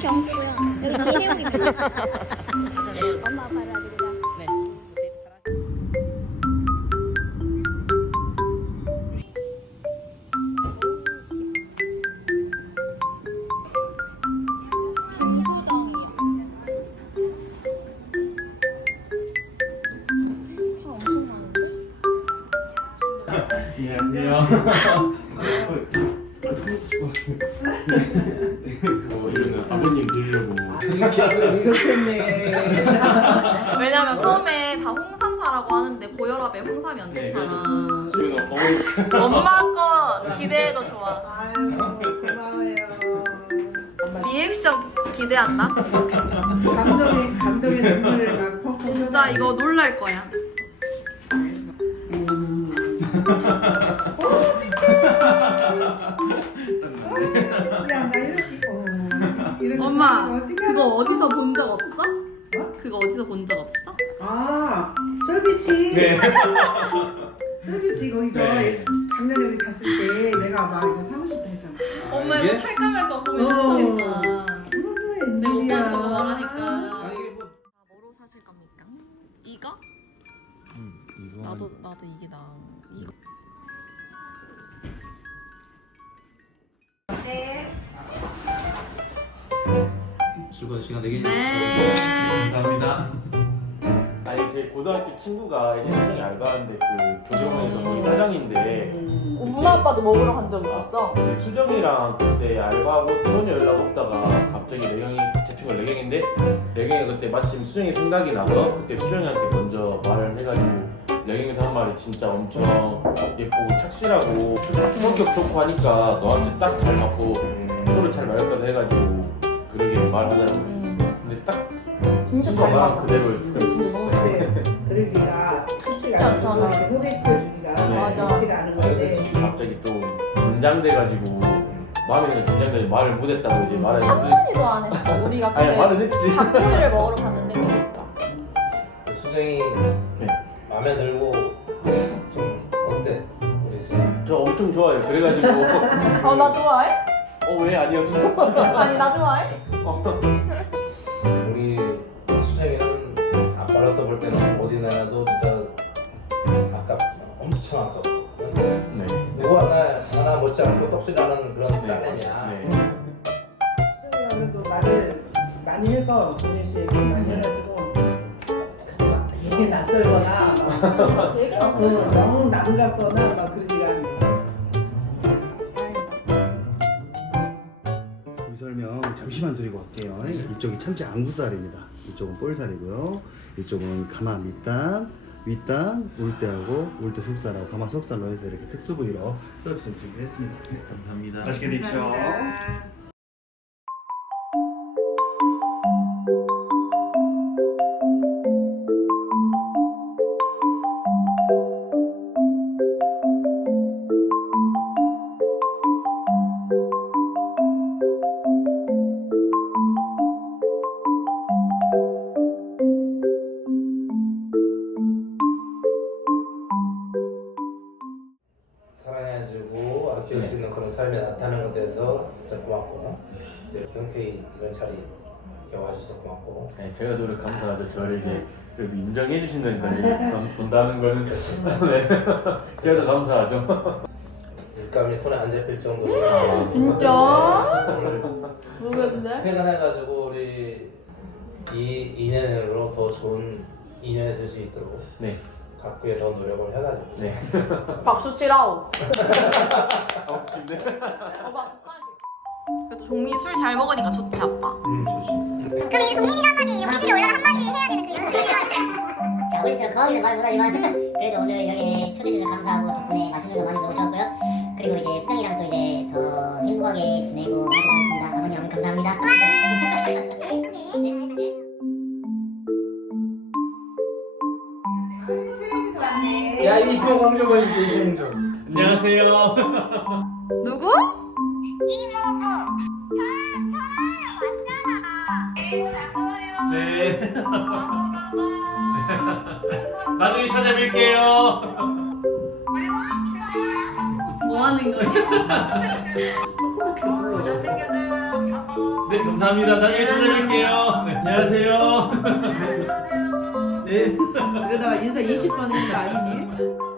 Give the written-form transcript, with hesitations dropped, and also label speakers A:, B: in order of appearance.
A: 경수고요. 여기 뒤에 태욱입니다. 엄마 아빠를 아들이다.
B: 네.
C: 안녕하세요. 이거는 아버님 드리려고.
B: 왜냐면 처음에 다 홍삼사라고 하는데 고혈압에 홍삼이 안 좋잖아.
C: 이거는
B: 엄마 거 기대해도 좋아.
D: 아유 고마워요.
B: 리액션 기대한다.
D: 감동의 눈물을 막 펑펑.
B: 진짜 이거 놀랄 거야.
D: 야나 이렇게
B: 엄마
D: 어떻게
B: 그거 어디서 본 적 없어?
D: 어?
B: 그거 어디서 본 적 없어?
D: 아 솔비치.
C: 네.
D: 솔비치 거기서
C: 네.
D: 작년에 우리 갔을 때 내가 막 이거 사고 싶다 했잖아.
B: 엄마
C: 이게?
B: 이거 살까 말까 고민 엄청 했잖아. 내
D: 웬일이야.
B: 오빠한테 보고 말하니까.
C: 뭐.
B: 뭐로 사실 겁니까? 이거?
C: 이거
B: 나도 이게 나아. 이거.
C: 즐거운 시간 되겠네요.
B: 네.
C: 감사합니다. 아니 제 고등학교 친구가 이제 사장이 알바하는데 그 조정원에서 거기 사장인데
B: 엄마 아빠도 먹으러 간 적 있었어?
C: 근데 수정이랑 그때 알바하고 전혀 연락 없다가 갑자기 레경이 제 친구가 레경인데 레경이가 그때 마침 수정이 생각이 나서 그때 수정이한테 먼저 말을 해가지고 레경이 한 말이 진짜 엄청 예쁘고 착실하고 성격 좋고 하니까 너한테 딱 잘 맞고 서로 잘 맞을 거다 해가지고 그러게 말하더라고요. 근데 딱
B: 진짜
C: 친구가
B: 잘
C: 말한
B: 맞아.
C: 그대로였어요.
B: 진짜 너무 좋아.
D: 그러기가 쉽지가
B: 않잖아.
D: 않고 이렇게 소개시켜주기가
C: 네.
B: 맞아.
D: 쉽지가 않은 건데.
C: 갑자기 또 긴장돼가지고 마음이 그냥 긴장돼 말을 못했다고 이제
B: 한
C: 말했는데
B: 마디도 안 했어. 우리가
C: 아니
B: 그때
C: 말은 했지.
B: 닭고기를 먹으러 갔는데 그랬다.
E: 수정이
C: 네.
E: 마음에 들고 좀 어때? 우리 수정?
C: 저 엄청 좋아요. 그래가지고
B: 나 좋아해?
C: 왜 아니었어?
B: 아니 나 좋아해?
E: 우리 수정이는 아빠로서 볼 때는 어디 나라도 진짜 엄청 아깝거든.
C: 네.
E: 누구 하나 못지않고 똑소리나는 그런 딸내미야.
C: 네.
D: 그래도 말을 많이 해서 본인 씨 얘기 많이 해가지고 막 되게 낯설거나
B: 되게
D: 너무 남 같거나 막 그러지가 않아요.
F: 우리 설명 잠시만 드리고 갈게요. 이쪽이 참치 안구살입니다. 이쪽은 볼살이고요. 이쪽은 가마 밑단, 윗단, 울대하고 울대 속살하고 가마 속살로 해서 이렇게 특수 부위로 서비스를 준비했습니다.
C: 감사합니다.
F: 맛있게 드십시오.
D: 감사합니다.
E: 사랑해주고 아낄 수 있는 그런 삶에 나타나는 것에 대해서 진짜 고맙고 경쾌히 이런 자리 와줘서 고맙고
C: 네, 제가 저를 감사하죠. 저를 이제 그래도 인정해 주신다니까 이제 본다는 거는 네. 제가 더 감사하죠.
E: 일감이 손에 안 잡힐 정도로
B: 진짜?
E: 오늘
B: 모르겠는데?
E: 퇴근해가지고 우리 이 인연으로 더 좋은 인연이 될 수 있도록
C: 네.
E: 각국에 더 노력을 해가지고
C: 네.
B: 박수 치라우.
C: 고맙습니다.
B: 그래도 종민이 술 잘 먹으니까 좋지 아빠.
E: 좋지.
A: 그럼 이제 종민이가 한마디, 우리 필요 올라가 한마디 해야 되는 그 연습이야.
G: 자, 오늘 제가 거하게는 말 못하지만 그래도 오늘 여기 초대해 주셔서 감사하고 덕분에 맛있는 거 많이 먹으셨고요. 그리고 이제 수정이랑 또 이제 더 행복하게 지내고 하겠습니다. 아버님 어머니 감사합니다.
E: 야 이표 강조가 이게 좀.
C: 안녕하세요.
B: 누구?
C: 네. 나중에 찾아뵐게요.
B: 뭐 하는 거야?
C: 네.
H: 네, 감사합니다. 나중에 찾아뵐게요. 네, 안녕하세요. 네.
D: 이러다가 인사 20번 했는 거 아니니?